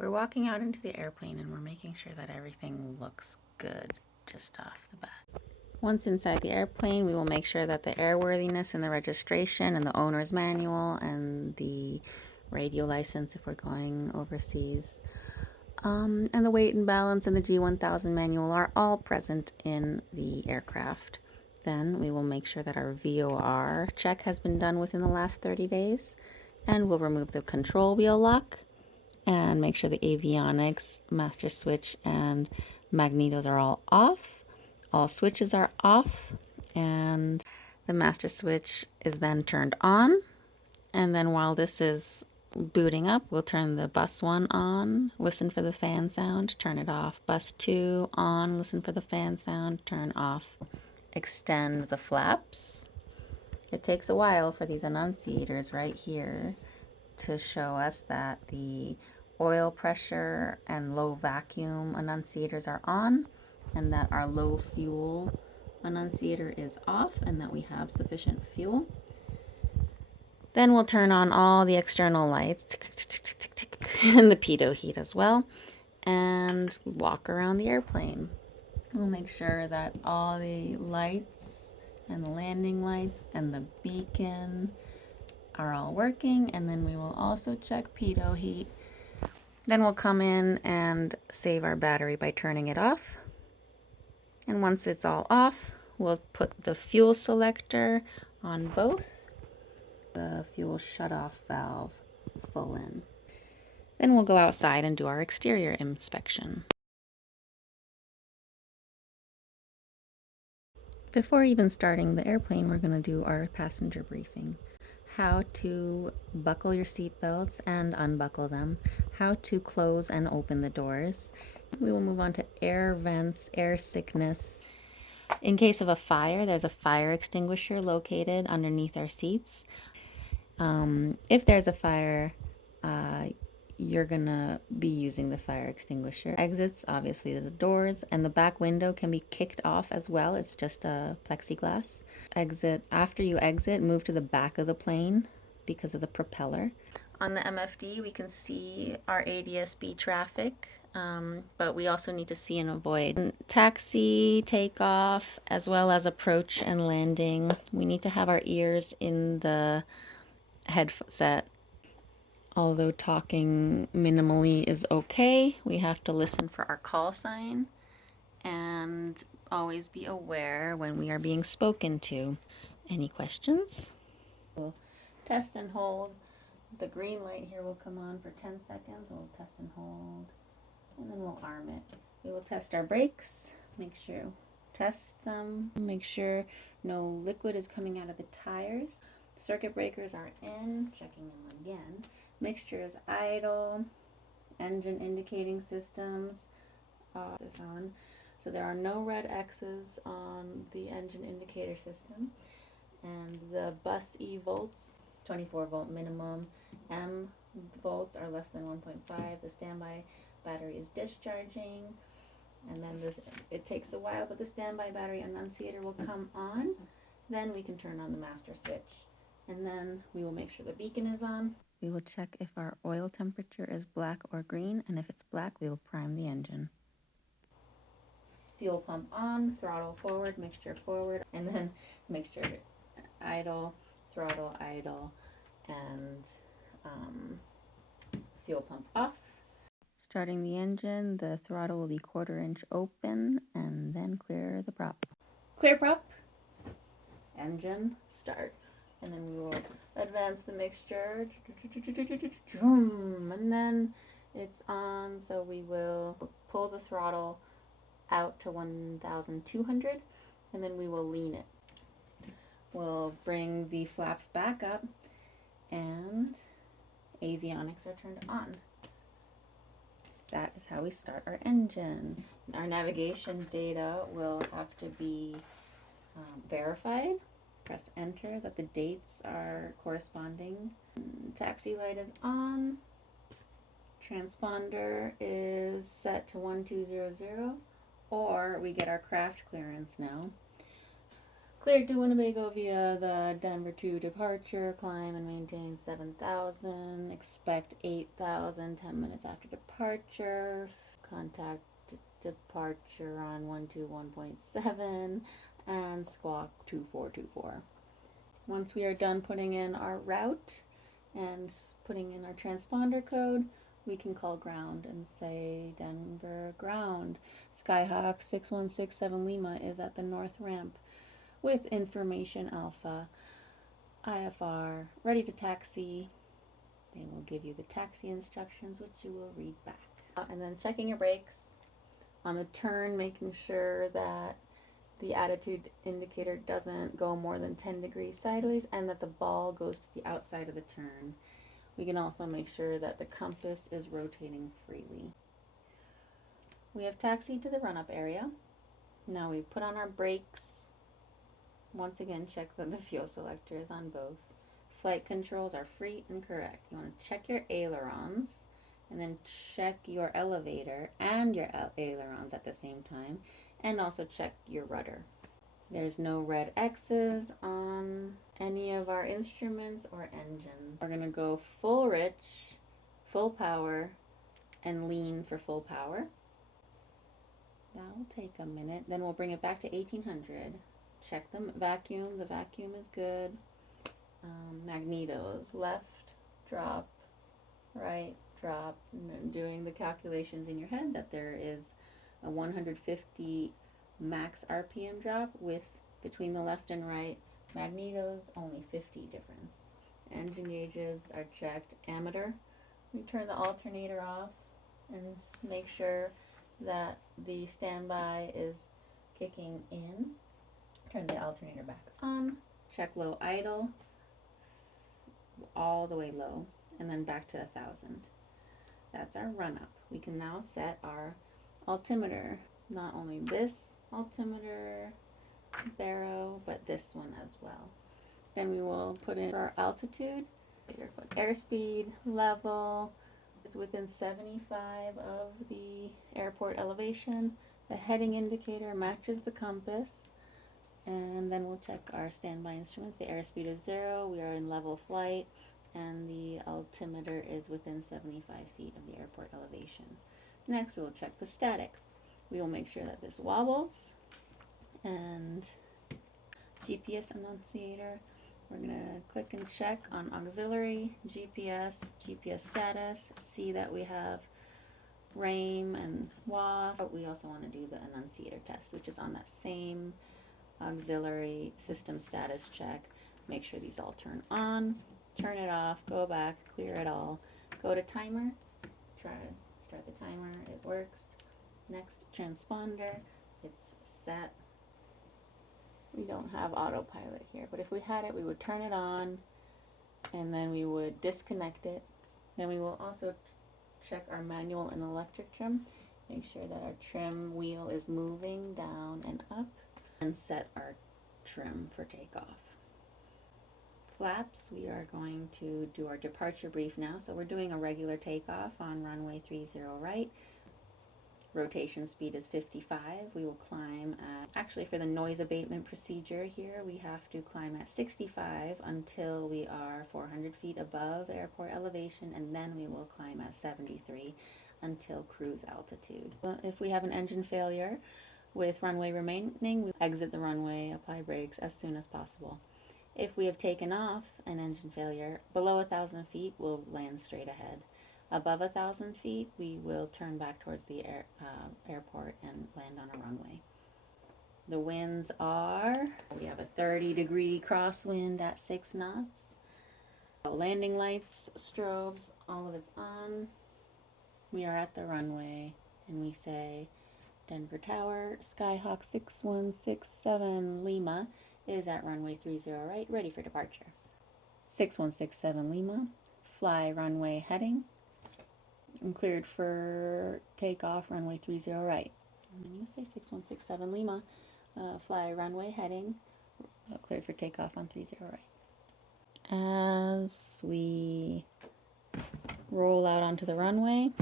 We're walking out into the airplane and we're making sure that everything looks good just off the bat. Once inside the airplane, we will make sure that the airworthiness and the registration and the owner's manual and the radio license if we're going overseas, and the weight and balance and the G1000 manual are all present in the aircraft. Then we will make sure that our VOR check has been done within the last 30 days, and we'll remove the control wheel lock and make sure the avionics, master switch, and magnetos are all off. All switches are off, and the master switch is then turned on. And then while this is booting up, we'll turn the bus 1 on, listen for the fan sound, turn it off. Bus 2 on, listen for the fan sound, turn off. Extend the flaps. It takes a while for these annunciators right here to show us that the oil pressure and low vacuum annunciators are on, and that our low fuel annunciator is off, and that we have sufficient fuel. Then we'll turn on all the external lights and the pitot heat as well, and walk around the airplane. We'll make sure that all the lights and the landing lights and the beacon are all working, and then we will also check pitot heat. Then we'll come in and save our battery by turning it off. And once it's all off, we'll put the fuel selector on both, the fuel shutoff valve full in. Then we'll go outside and do our exterior inspection. Before even starting the airplane, we're going to do our passenger briefing. How to buckle your seatbelts and unbuckle them, how to close and open the doors. We will move on to air vents, air sickness. In case of a fire, there's a fire extinguisher located underneath our seats. If there's a fire, you're gonna be using the fire extinguisher. Exits, obviously the doors, and the back window can be kicked off as well. It's just a plexiglass. Exit, after you exit, move to the back of the plane because of the propeller. On the MFD, we can see our ADS-B traffic, but we also need to see and avoid taxi, takeoff, as well as approach and landing. We need to have our ears in the headset. Although talking minimally is okay, we have to listen for our call sign and always be aware when we are being spoken to. Any questions? We'll test and hold. The green light here will come on for 10 seconds. We'll test and hold, and then we'll arm it. We will test our brakes, test them, make sure no liquid is coming out of the tires. Circuit breakers are in, checking them again. Mixture is idle. Engine indicating systems is on. So there are no red X's on the engine indicator system. And the bus E volts, 24 volt minimum. M volts are less than 1.5. The standby battery is discharging. And then it takes a while, but the standby battery annunciator will come on. Then we can turn on the master switch. And then we will make sure the beacon is on. We will check if our oil temperature is black or green, and if it's black, we will prime the engine. Fuel pump on, throttle forward, mixture forward, and then mixture idle, throttle idle, and fuel pump off. Starting the engine, the throttle will be 1/4 inch open, and then clear the prop. Clear prop, engine, start. And then we will advance the mixture, and then it's on, so we will pull the throttle out to 1,200, and then we will lean it. We'll bring the flaps back up, and avionics are turned on. That is how we start our engine. Our navigation data will have to be verified. Press enter that the dates are corresponding. Taxi light is on. Transponder is set to 1200, or we get our craft clearance now. Cleared to Winnebago via the Denver to departure. Climb and maintain 7,000. Expect 8,000 10 minutes after departure. Contact departure on 121.7 and squawk 2424. Once we are done putting in our route and putting in our transponder code, we can call ground and say Denver ground. Skyhawk 6167 Lima is at the north ramp with information alpha. IFR ready to taxi. They will give you the taxi instructions, which you will read back. And then checking your brakes on the turn, making sure that the attitude indicator doesn't go more than 10 degrees sideways and that the ball goes to the outside of the turn. We can also make sure that the compass is rotating freely. We have taxied to the run-up area. Now we put on our brakes. Once again, check that the fuel selector is on both. Flight controls are free and correct. You want to check your ailerons and then check your elevator and your ailerons at the same time, and also check your rudder. There's no red X's on any of our instruments or engines. We're going to go full rich, full power, and lean for full power. That will take a minute. Then we'll bring it back to 1800. Check the vacuum. The vacuum is good. Magnetos, left, drop, right, drop. And then doing the calculations in your head that there is a 150 max RPM drop with between the left and right magnetos, only 50 difference. Engine gauges are checked. Ammeter, we turn the alternator off and make sure that the standby is kicking in. Turn the alternator back on. Check low idle, all the way low, and then back to 1,000. That's our run up. We can now set our altimeter, not only this altimeter barrow, but this one as well. Then we will put in our altitude, airspeed level is within 75 of the airport elevation. The heading indicator matches the compass. And then we'll check our standby instruments. The airspeed is 0, we are in level flight, and the altimeter is within 75 feet of the airport elevation. Next, we will check the static. We will make sure that this wobbles, and GPS annunciator. We're going to click and check on auxiliary, GPS status, see that we have RAIM and WASP. But we also want to do the annunciator test, which is on that same auxiliary system status check. Make sure these all turn on, turn it off, go back, clear it all, go to timer, try to start the timer, it works. Next, transponder, it's set. We don't have autopilot here, but if we had it, we would turn it on and then we would disconnect it. Then we will also check our manual and electric trim, make sure that our trim wheel is moving down and up, and set our trim for takeoff. Flaps, we are going to do our departure brief now. So we're doing a regular takeoff on runway 30 right. Rotation speed is 55. We will climb at, actually for the noise abatement procedure here, we have to climb at 65 until we are 400 feet above airport elevation, and then we will climb at 73 until cruise altitude. If we have an engine failure with runway remaining, we exit the runway, apply brakes as soon as possible. If we have taken off an engine failure, below 1,000 feet, we'll land straight ahead. Above 1,000 feet, we will turn back towards the airport and land on a runway. The winds are, we have a 30-degree crosswind at 6 knots. Landing lights, strobes, all of it's on. We are at the runway, and we say, Denver Tower, Skyhawk 6167 Lima is at runway 30 right, ready for departure. 6167 Lima, fly runway heading. I'm cleared for takeoff runway 30 right. And then you say 6167 Lima, fly runway heading, cleared for takeoff on 30 right. As we roll out onto the runway,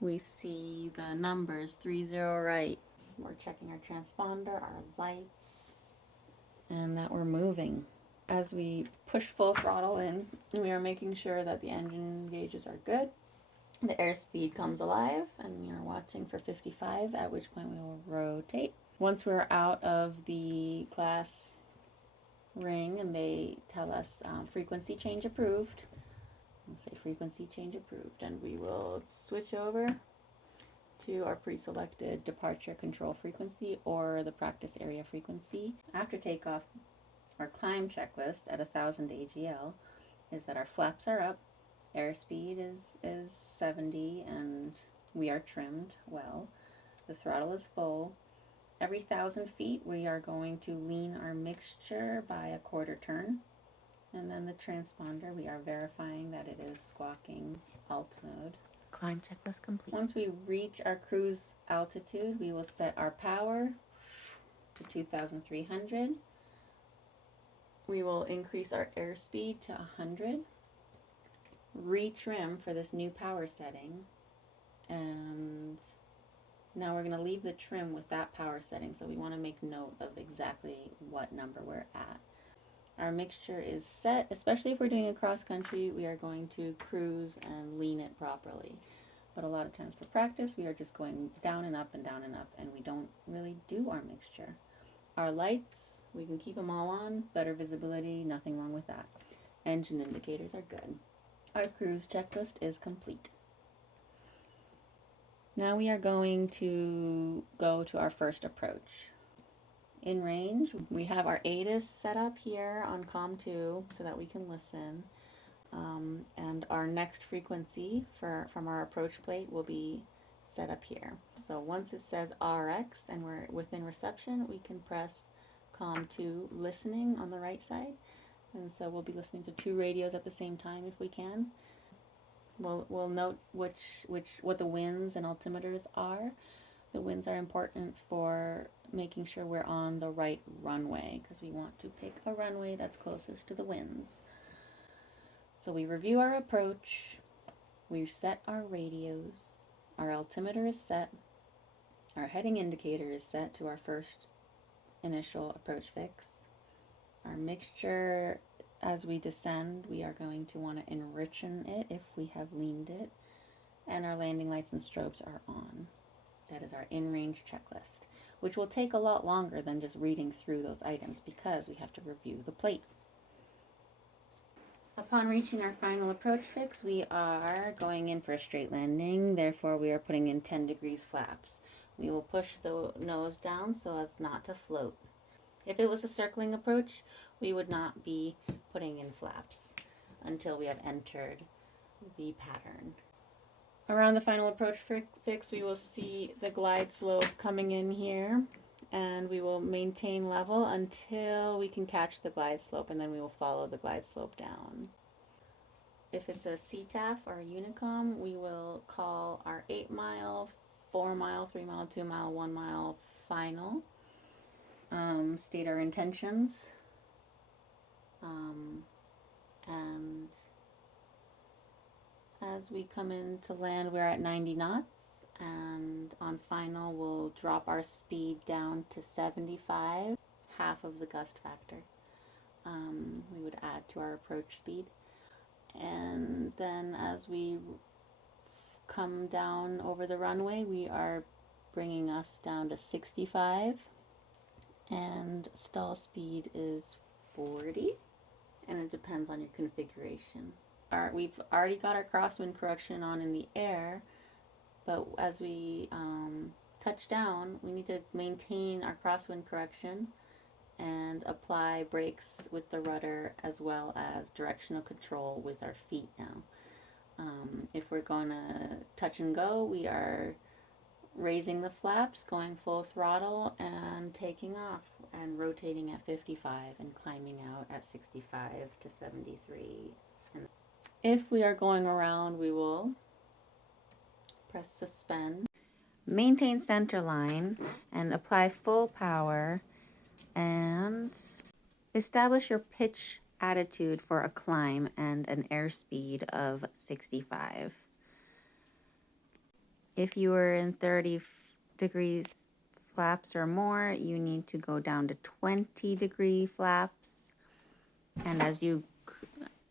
we see the numbers 30 right. We're checking our transponder, our lights, and that we're moving. As we push full throttle in, we are making sure that the engine gauges are good. The airspeed comes alive, and we are watching for 55, at which point we will rotate. Once we're out of the class ring and they tell us frequency change approved, we'll say frequency change approved, and we will switch over to our pre-selected departure control frequency or the practice area frequency. After takeoff, our climb checklist at 1000 AGL is that our flaps are up, airspeed is 70, and we are trimmed well. The throttle is full. Every 1,000 feet, we are going to lean our mixture by a quarter turn. And then the transponder, we are verifying that it is squawking alt mode. Climb checklist complete. Once we reach our cruise altitude, we will set our power to 2,300. We will increase our airspeed to 100. Retrim for this new power setting. And now we're going to leave the trim with that power setting, so we want to make note of exactly what number we're at. Our mixture is set, especially if we're doing a cross country, we are going to cruise and lean it properly. But a lot of times for practice, we are just going down and up and down and up, and we don't really do our mixture. Our lights, we can keep them all on, better visibility, nothing wrong with that. Engine indicators are good. Our cruise checklist is complete. Now we are going to go to our first approach. In range, we have our ATIS set up here on COM2 so that we can listen. And our next frequency from our approach plate will be set up here. So once it says RX and we're within reception, we can press COM2 listening on the right side. And so we'll be listening to 2 radios at the same time if we can. We'll note what the winds and altimeters are. The winds are important for making sure we're on the right runway, because we want to pick a runway that's closest to the winds. So we review our approach, we set our radios, our altimeter is set, our heading indicator is set to our first initial approach fix. Our mixture, as we descend, we are going to want to enrichen it if we have leaned it, and our landing lights and strobes are on. That is our in-range checklist, which will take a lot longer than just reading through those items because we have to review the plate. Upon reaching our final approach fix, we are going in for a straight landing, therefore we are putting in 10 degrees flaps. We will push the nose down so as not to float. If it was a circling approach, we would not be putting in flaps until we have entered the pattern. Around the final approach fix, we will see the glide slope coming in here, and we will maintain level until we can catch the glide slope, and then we will follow the glide slope down. If it's a CTAF or a Unicom, we will call our 8 mile, 4 mile, 3 mile, 2 mile, 1 mile final, state our intentions, and as we come in to land, we're at 90 knots, and on final we'll drop our speed down to 75, half of the gust factor. We would add to our approach speed, and then as we come down over the runway, we are bringing us down to 65, and stall speed is 40, and it depends on your configuration. We've already got our crosswind correction on in the air, but as we touch down, we need to maintain our crosswind correction and apply brakes with the rudder as well as directional control with our feet now. If we're going to touch and go, we are raising the flaps, going full throttle, and taking off and rotating at 55 and climbing out at 65 to 73. If we are going around, we will press suspend, maintain center line, and apply full power, and establish your pitch attitude for a climb and an airspeed of 65. If you are in 30 degrees flaps or more, you need to go down to 20-degree flaps. And as you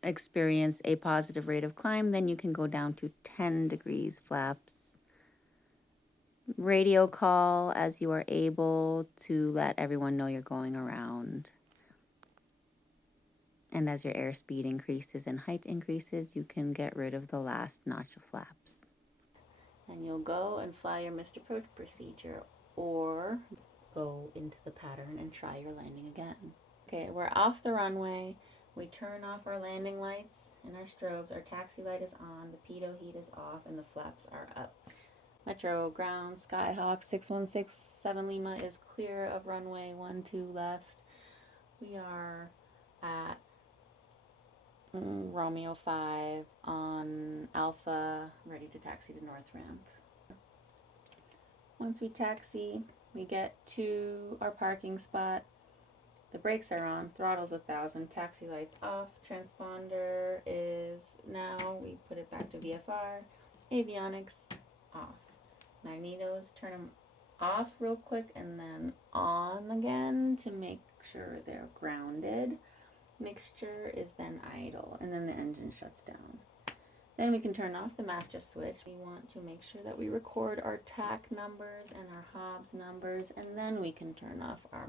experience a positive rate of climb, then you can go down to 10 degrees flaps. Radio call as you are able to let everyone know you're going around. And as your airspeed increases and height increases, you can get rid of the last notch of flaps. And you'll go and fly your missed approach procedure, or go into the pattern and try your landing again. Okay, we're off the runway. We turn off our landing lights and our strobes. Our taxi light is on, the pitot heat is off, and the flaps are up. Metro ground, Skyhawk 6167 Lima is clear of runway 12 left. We are at Romeo 5 on Alpha, ready to taxi to North Ramp. Once we taxi, we get to our parking spot. The brakes are on, throttle's 1,000, taxi lights off, transponder is now, we put it back to VFR, avionics off. Magnetos, turn them off real quick and then on again to make sure they're grounded. Mixture is then idle, and then the engine shuts down. Then we can turn off the master switch. We want to make sure that we record our TAC numbers and our Hobbs numbers, and then we can turn off our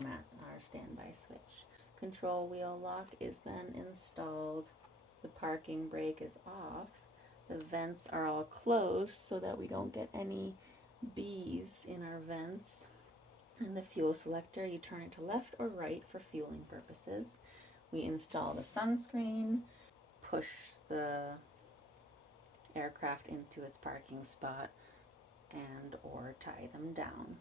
standby switch. Control wheel lock is then installed. The parking brake is off. The vents are all closed so that we don't get any bees in our vents. And the fuel selector, you turn it to left or right for fueling purposes. We install the sunscreen, push the aircraft into its parking spot, and or tie them down.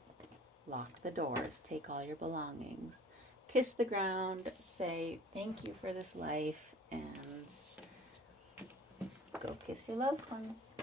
Lock the doors, take all your belongings, kiss the ground, say thank you for this life, and go kiss your loved ones.